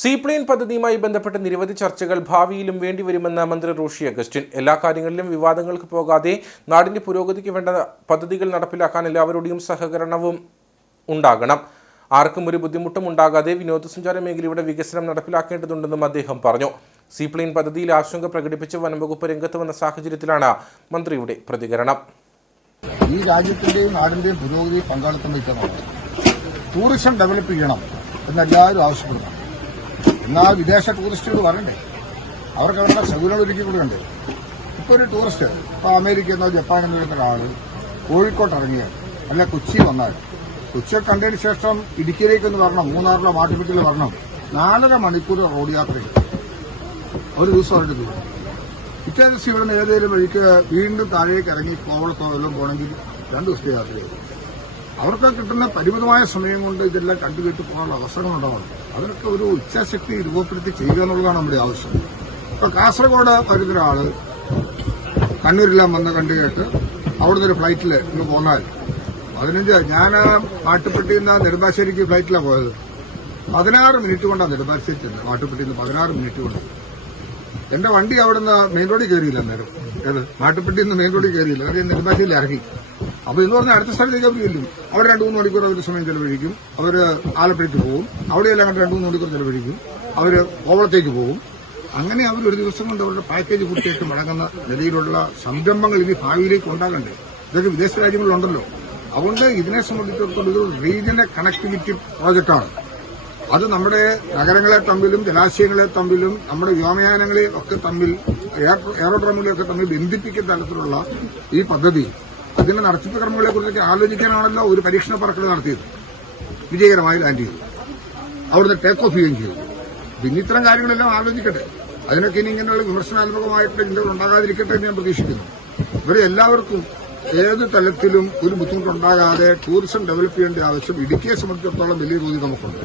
Seaplane പദ്ധതിയുമായി ബന്ധപ്പെട്ട് നിരവധി ചർച്ചകൾ ഭാവിയിലും വേണ്ടിവരുമെന്ന് മന്ത്രി റോഷി അഗസ്റ്റിൻ. എല്ലാ കാര്യങ്ങളിലും വിവാദങ്ങൾക്ക് പോകാതെ നാടിന്റെ പുരോഗതിക്ക് വേണ്ട പദ്ധതികൾ നടപ്പിലാക്കാൻ എല്ലാവരുടെയും സഹകരണവും ഉണ്ടാകണം. ആർക്കും ഒരു ബുദ്ധിമുട്ടും ഉണ്ടാകാതെ വിനോദസഞ്ചാര മേഖലയുടെ വികസനം നടപ്പിലാക്കേണ്ടതുണ്ടെന്നും അദ്ദേഹം പറഞ്ഞു. സീപ്ലെയിൻ പദ്ധതിയിൽ ആശങ്ക പ്രകടിപ്പിച്ച് വനംവകുപ്പ് രംഗത്ത് വന്ന സാഹചര്യത്തിലാണ് മന്ത്രിയുടെ പ്രതികരണം. ഈ രാജ്യത്തിന്റെയും നാടിന്റെയും പുരോഗതി പങ്കാളിത്തം വയ്ക്കണം ടൂറിസം ഡെവലപ്പ് ചെയ്യണം. എന്നെല്ലാവരും ആവശ്യപ്പെടുന്നു. എന്നാൽ വിദേശ ടൂറിസ്റ്റുകൾ വരണ്ടേ? അവർക്ക് അവരുടെ സൗകര്യങ്ങൾ ഒരുക്കി കൊടുക്കണ്ടേ? ഇപ്പൊ ഒരു ടൂറിസ്റ്റ് ഇപ്പൊ അമേരിക്കയിൽ നിന്നോ ജപ്പാനിൽ നിന്നോ വരുന്ന ഒരാൾ കോഴിക്കോട്ട് ഇറങ്ങിയാൽ അല്ല കൊച്ചി വന്നാൽ കൊച്ചിയെ കണ്ടതിന് ശേഷം ഇടുക്കിയിലേക്കൊന്ന് വരണം മൂന്നാറിലോ മാട്ടുപ്പെട്ടിലോ വരണം നാലര മണിക്കൂർ റോഡ് യാത്ര ഒരു ദിവസം അവരുടെ ദൂരം. പിറ്റേ ദിവസം ഇവിടെ നിന്ന് ഏതെങ്കിലും വഴിക്ക് വീണ്ടും താഴേക്ക് ഇറങ്ങി കോവളത്തോ വല്ലതും പോകണമെങ്കിൽ രണ്ട് ദിവസത്തെ യാത്ര ചെയ്യും അവർക്ക് കിട്ടുന്ന പരിമിതമായ സമയം കൊണ്ട് ഇതെല്ലാം കണ്ടുകെട്ട് പോകാനുള്ള അവസരം ഉണ്ടാവണം അതിനൊക്കെ ഒരു ഇച്ഛാശക്തി രൂപപ്പെടുത്തി ചെയ്യുക എന്നുള്ളതാണ് നമ്മുടെ ആവശ്യം. ഇപ്പൊ കാസർഗോഡ് വരുന്ന ഒരാൾ കണ്ണൂരെല്ലാം വന്ന് കണ്ടുകേട്ട് അവിടുന്ന് ഒരു ഫ്ലൈറ്റിൽ ഇന്ന് പോന്നാൽ. പതിനഞ്ച് ഞാൻ മാട്ടുപ്പെട്ടിയിൽ നിന്ന് നെടുമ്പാശ്ശേരിക്ക് ഫ്ലൈറ്റിലാണ് പോയത്. പതിനാറ് മിനിറ്റ് കൊണ്ടാണ് നെടുമ്പാശ്ശേരി ചെന്നത്. മാട്ടുപ്പെട്ടിയിൽ നിന്ന് പതിനാറ് മിനിറ്റ് കൊണ്ട്. എന്റെ വണ്ടി അവിടുന്ന് മെയിൻ റോഡിൽ കയറിയില്ല അന്നേരം. ഏത്? നിന്ന് മെയിൻ റോഡിൽ കയറിയില്ല. കാര്യം നെടുമ്പാശ്ശേരിയിൽ ഇറങ്ങി. അപ്പൊ എന്ന് പറഞ്ഞാൽ അടുത്ത സ്ഥലത്തേക്ക് അവർ ചെല്ലും. അവർ രണ്ടു മൂന്ന് മണിക്കൂർ അവർ സമയം ചെലവഴിക്കും. അവർ ആലപ്പുഴയ്ക്ക് പോകും. അവിടെയെല്ലാം കണ്ട് രണ്ടു മൂന്ന് മണിക്കൂർ ചെലവഴിക്കും. അവർ കോവളത്തേക്ക് പോകും. അങ്ങനെ അവർ ഒരു ദിവസം കൊണ്ട് അവരുടെ പാക്കേജ് പൂർത്തിയായിട്ട് മടങ്ങുന്ന നിലയിലുള്ള സംരംഭങ്ങൾ ഇനി ഭാവിയിലേക്ക് ഉണ്ടാകണ്ടേ? ഇതൊക്കെ വിദേശ രാജ്യങ്ങളിലുണ്ടല്ലോ. അതുകൊണ്ട് ഇതിനെ സംബന്ധിച്ചിടത്തോളം ഇതൊരു റീജിയണൽ കണക്ടിവിറ്റി പ്രോജക്റ്റാണ് അത് നമ്മുടെ നഗരങ്ങളെ തമ്മിലും ജലാശയങ്ങളെ തമ്മിലും നമ്മുടെ വ്യോമയാനങ്ങളെ ഒക്കെ തമ്മിൽ എയറോഡ്രോമുകളെയൊക്കെ തമ്മിൽ ബന്ധിപ്പിക്കുന്ന തരത്തിലുള്ള ഈ പദ്ധതി അതിന്റെ നടത്തിപ്പ് ക്രമങ്ങളെ കുറിച്ചൊക്കെ ആലോചിക്കാനാണല്ലോ ഒരു പരീക്ഷണ പറക്കൽ നടത്തിയത്. വിജയകരമായി ലാൻഡ് ചെയ്തു. അവിടുന്ന് ടേക്ക് ഓഫ് ചെയ്യുകയും ചെയ്തു. പിന്നെ ഇത്തരം കാര്യങ്ങളെല്ലാം ആലോചിക്കട്ടെ. അതിനൊക്കെ ഇനി ഇങ്ങനെയുള്ള വിമർശനാത്മകമായിട്ടുള്ള ചിന്തകൾ ഉണ്ടാകാതിരിക്കട്ടെ എന്ന് ഞാൻ പ്രതീക്ഷിക്കുന്നു. ഇവരെ എല്ലാവർക്കും ഏത് തലത്തിലും ഒരു ബുദ്ധിമുട്ടുണ്ടാകാതെ ടൂറിസം ഡെവലപ്പ് ചെയ്യേണ്ട ആവശ്യം ഇടുക്കിയെ സംബന്ധിച്ചിടത്തോളം വലിയ രീതി നമുക്കുണ്ട്.